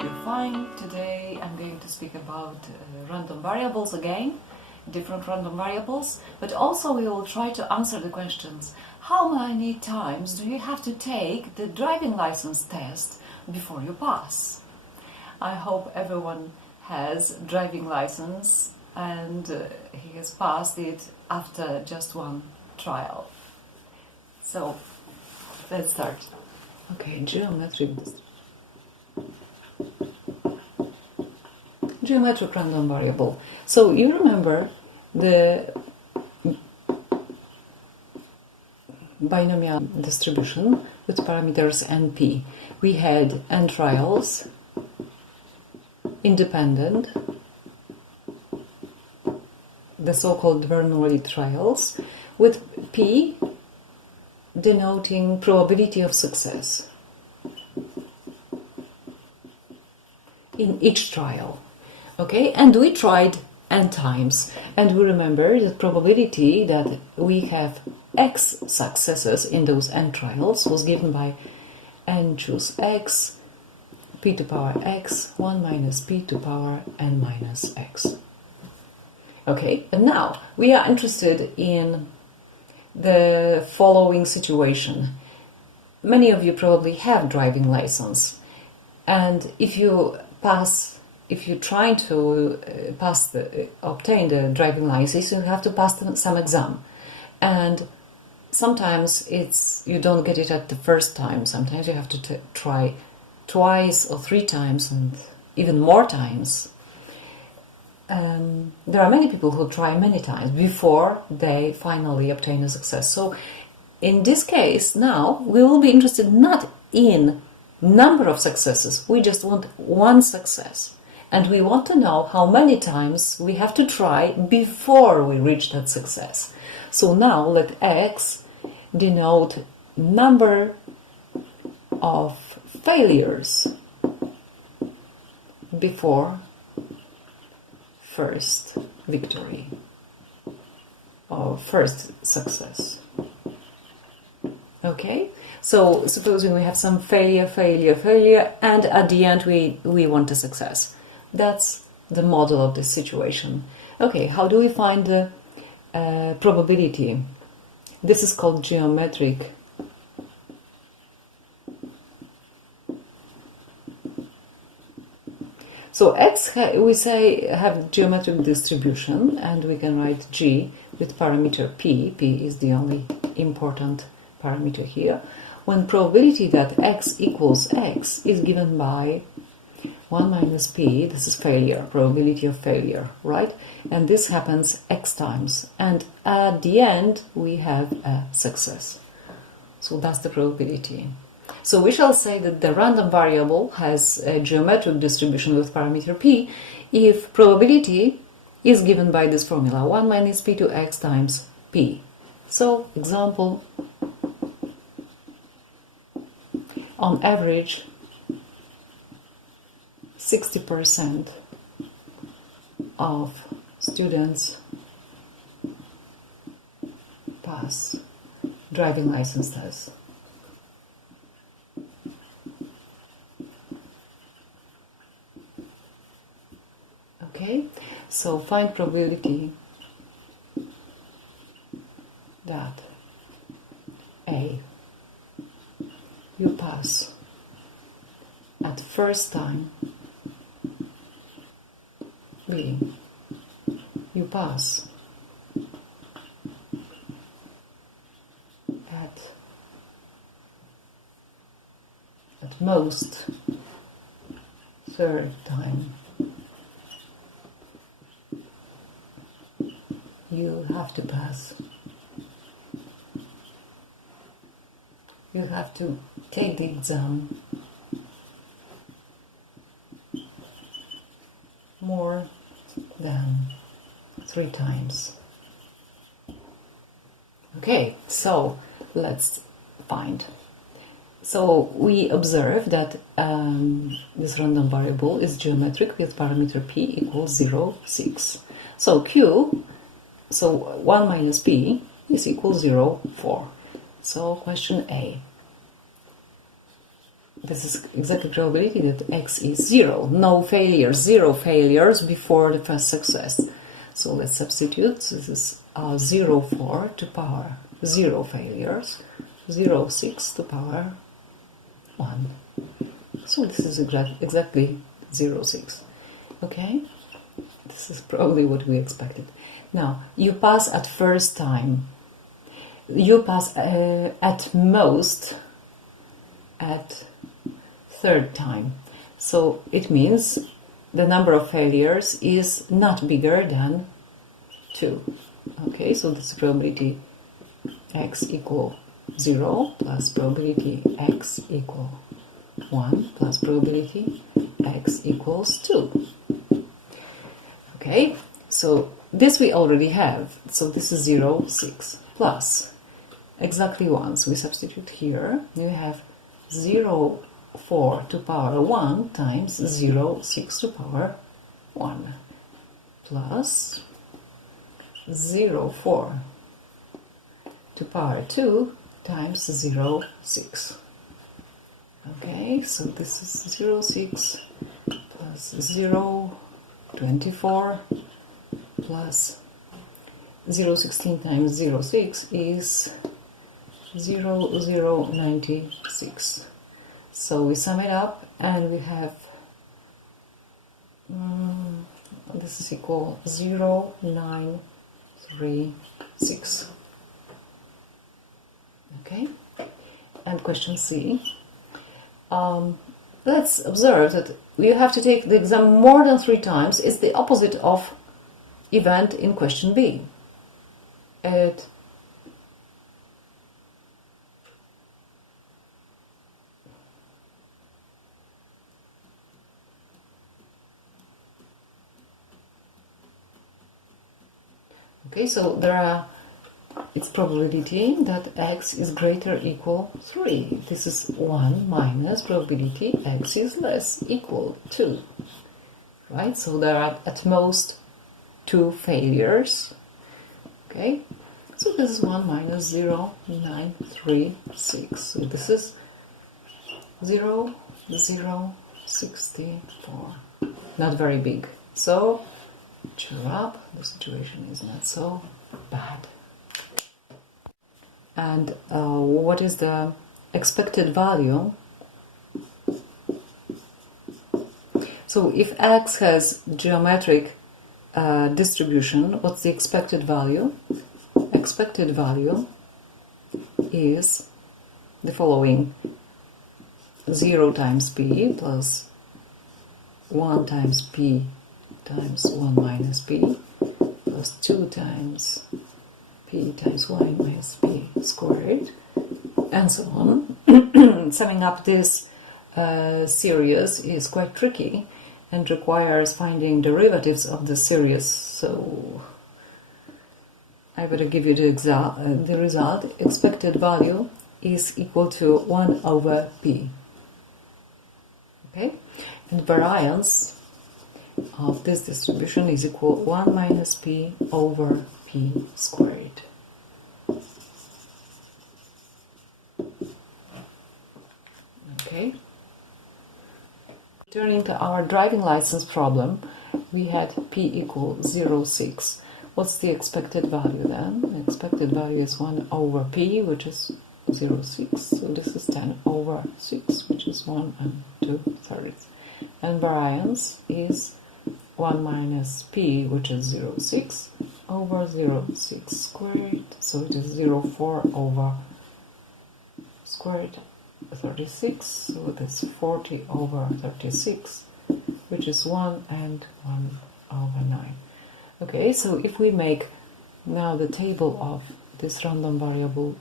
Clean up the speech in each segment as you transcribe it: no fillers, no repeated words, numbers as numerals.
hope you're fine. Today I'm going to speak about random variables again, different random variables, but also we will try to answer the questions: how many times do you have to take the driving license test before you pass? I hope everyone has driving license and he has passed it after just one trial. So let's start. Okay, geometric random variable. So you remember the binomial distribution with parameters np. We had n trials, independent, the so-called Bernoulli trials, with p denoting probability of success in each trial. Okay, and we tried n times, and we remember the probability that we have x successes in those n trials was given by n choose x, p to power x, 1 minus p to power n minus x. Okay, and now we are interested in the following situation. Many of you probably have driving license, and if you're trying to obtain the driving license, you have to pass some exam, and sometimes you don't get it at the first time. Sometimes you have to try twice or three times, and even more times. There are many people who try many times before they finally obtain a success. So in this case, now we will be interested not in number of successes, we just want one success, and we want to know how many times we have to try before we reach that success. So now let x denote number of failures before first victory or first success. Okay, so supposing we have some failure, and at the end we want a success. That's the model of this situation. Okay, how do we find the probability? This is called geometric So x, we say, have geometric distribution, and we can write g with parameter p. P is the only important parameter here. When probability that x equals x is given by 1 minus p, this is failure, probability of failure, right? And this happens x times, and at the end we have a success. So that's the probability. So we shall say that the random variable has a geometric distribution with parameter p if probability is given by this formula, 1 minus p to x times p. So, example, on average, 60% of students pass driving license tests. Okay, so find probability that A, you pass at first time, B, you pass at most third time. You have to pass. You have to take the exam more than 3 times. Okay, so let's find. So we observe that this random variable is geometric with parameter p equals 0, 6. So q, so 1 minus p is equal 0, 4. So question A. this is exactly probability that x is 0. No failures, 0 failures before the first success. So let's substitute. This is 0, 4 to power 0 failures, 0, 6 to power 1. So this is exactly 0, 6. Okay? This is probably what we expected. Now, you pass at first time. You pass at most at third time. So it means the number of failures is not bigger than 2. Okay, so this is probability x equal 0 plus probability x equal 1 plus probability x equals 2. Okay, so this we already have. So this is 0, 6 plus exactly 1. So we substitute here. You have 0, 4 to power 1 times 0, 6 to power 1 plus 0, 4 to power 2 times 0, 6. Okay, so this is 0, 6 plus 0, 24 plus 0, 16 times 0, 6 is 0, 0, 96. So we sum it up and we have this is equal 0, 9, 3, 6. Okay, and question C. Let's observe that you have to take the exam more than 3 times. It's the opposite of event in question B. Okay, so it's probability that x is greater or equal 3. This is 1 minus probability x is less equal 2. Right, so there are at most 2 failures. Okay, so this is 1 minus 0, 9, 3, 6. So this is 0, 0, 64. Not very big. So cheer up, the situation is not so bad. And what is the expected value? So if x has geometric distribution, what's the expected value? Expected value is the following: 0 times p plus 1 times p times 1 minus p plus 2 times p times y minus p squared, and so on. Summing up this series is quite tricky and requires finding derivatives of the series, so I better give you the result. Expected value is equal to 1 over p. Okay, and variance of this distribution is equal 1 minus p over p squared. Okay. Turning to our driving license problem, we had p equal 0, 6. What's the expected value then? The expected value is 1 over p, which is 0, 6. So this is 10 over 6, which is 1 and 2/3. And variance is 1 minus p, which is 0, 6, over 0, 6 squared. So it is 0, 4 over squared 36. So that's 40 over 36, which is 1 and 1 over 9. Okay, so if we make now the table of this random variable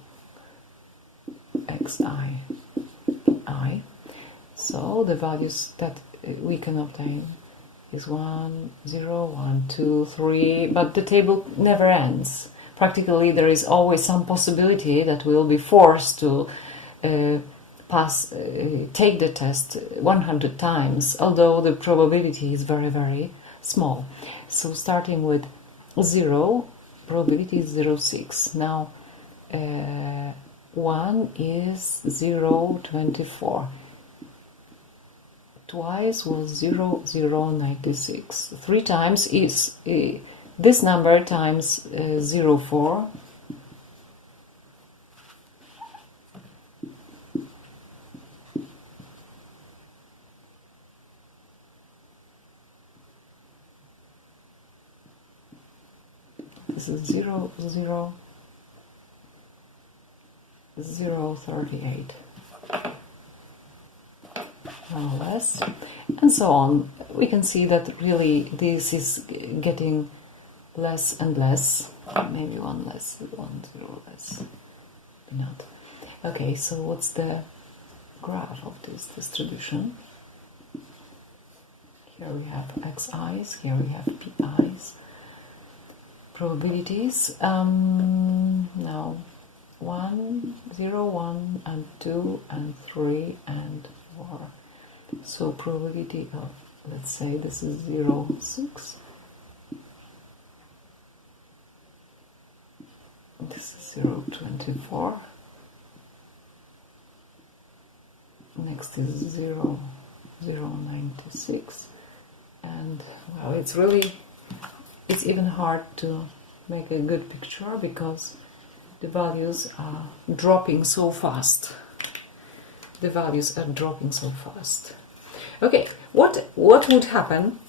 xi, I, so the values that we can obtain is 1, 0, 1, 2, 3, but the table never ends. Practically there is always some possibility that we'll be forced to take the test 100 times, although the probability is very, very small. So starting with 0, probability is 0, 6. Now 1 is 0, 24. twice was 0, 0, 96. 3 times is this number times 0, 4. This is 0, 0, 0, 38. More or less, and so on. We can see that really this is getting less and less. Maybe 1 less, 1 0 less. Not. Okay, so what's the graph of this distribution? Here we have xi's, here we have pi's. Probabilities. Now 1, 0, 1, and 2, and 3, and 4. So probability of, let's say this is 0, 6. This is 0, 24. Next is 0, 0, 96. And well, it's even hard to make a good picture because the values are dropping so fast. The values are dropping so fast. Okay, what would happen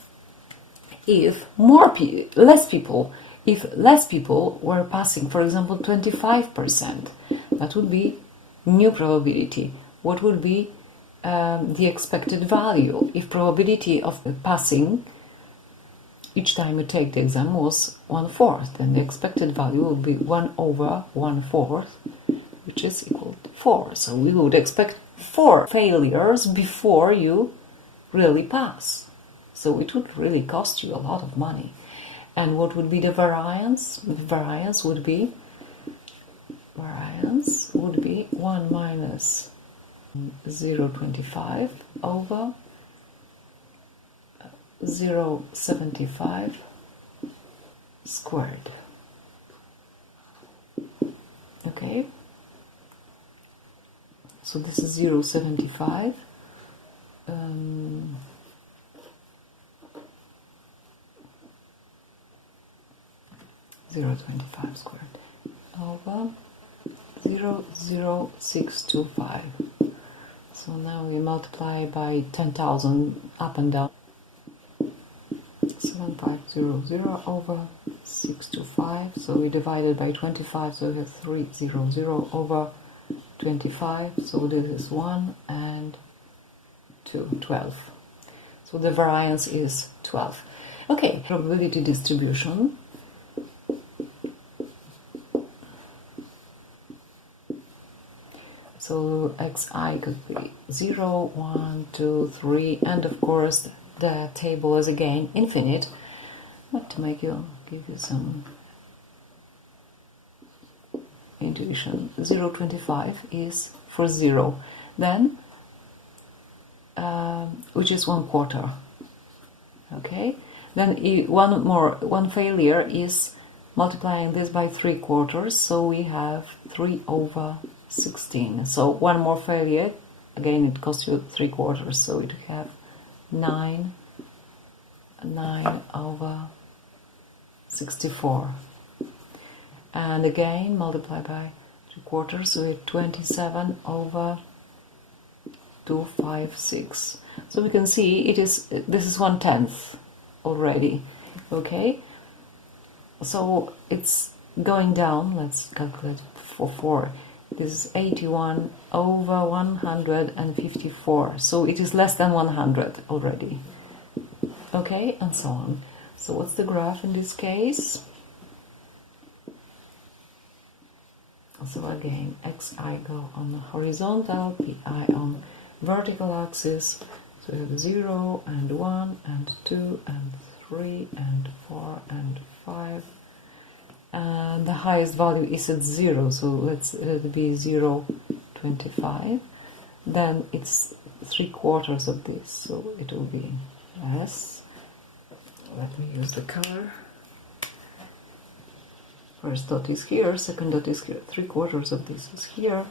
if less people were passing, for example, 25%? That would be new probability. What would be the expected value if probability of passing each time you take the exam was 1/4? Then the expected value would be 1 over 1/4, which is equal to 4. So we would expect 4 failures before you really pass. So it would really cost you a lot of money. And what would be the variance? The variance would be 1 minus 0.25 over 0.75 squared. Okay, so this is 0.75. 0.25 squared over 0.0625. So now we multiply by 10,000 up and down. 7500 over 625. So we divided by 25, so we have 300 over 25. So this is 1 and 2, 12. So the variance is 12. Okay, probability distribution. So xi could be 0, 1, 2, 3, and of course the table is again infinite, but to give you some intuition. 0.25 is for 0, then which is 1/4. Okay, then one failure is multiplying this by 3/4, so we have 3 over 16. So one more failure, again it costs you 3/4, so it have 9 over 64. And again multiply by 3/4, so we have 27 over 256. So we can see this is 1/10 already. Okay, so it's going down. Let's calculate for 4. This is 81 over 154. So it is less than 100 already. Okay, and so on. So what's the graph in this case? So again, xi go on the horizontal, pi on vertical axis. So we have 0 and 1 and 2 and 3 and 4 and 5. And the highest value is at 0, so let it be 0.25. Then it's 3/4 of this, so it will be less. Let me use the color. First dot is here, second dot is here, 3/4 of this is here,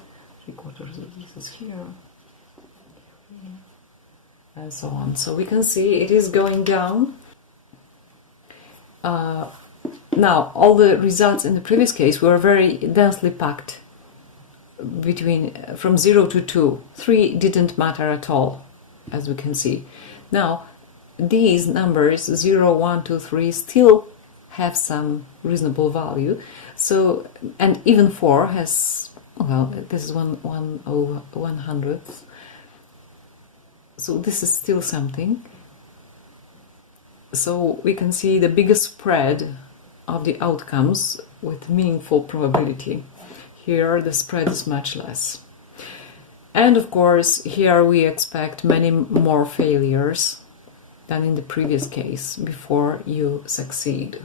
3/4 of this is here. and so on. So we can see it is going down. Now, all the results in the previous case were very densely packed between from 0 to 2. 3 didn't matter at all, as we can see. Now, these numbers 0, 1, 2, 3 still have some reasonable value. So, and even 4 has, well, this is 1/100th. So this is still something. So we can see the biggest spread of the outcomes with meaningful probability. Here the spread is much less. And of course, here we expect many more failures than in the previous case before you succeed.